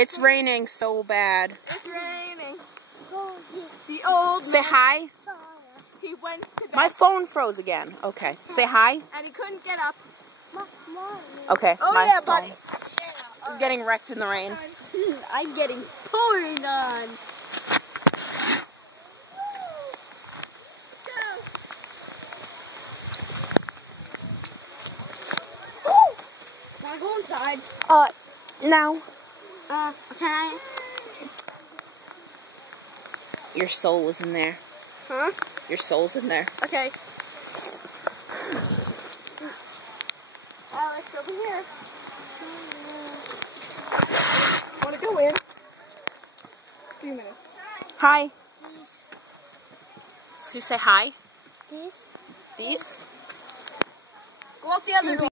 It's raining so bad. It's raining. The old Say hi. He went to bed. My phone froze again. Okay. Say hi. And he couldn't get up. Okay. Oh my yeah, phone buddy. is getting wrecked in the rain. I'm getting pouring on. Can I go inside? No. Okay. Your soul is in there. Huh? Your soul's in there. Okay. Alex, over here. Want to go in? A few minutes. Hi. So you say hi? These? These? Go out the other door.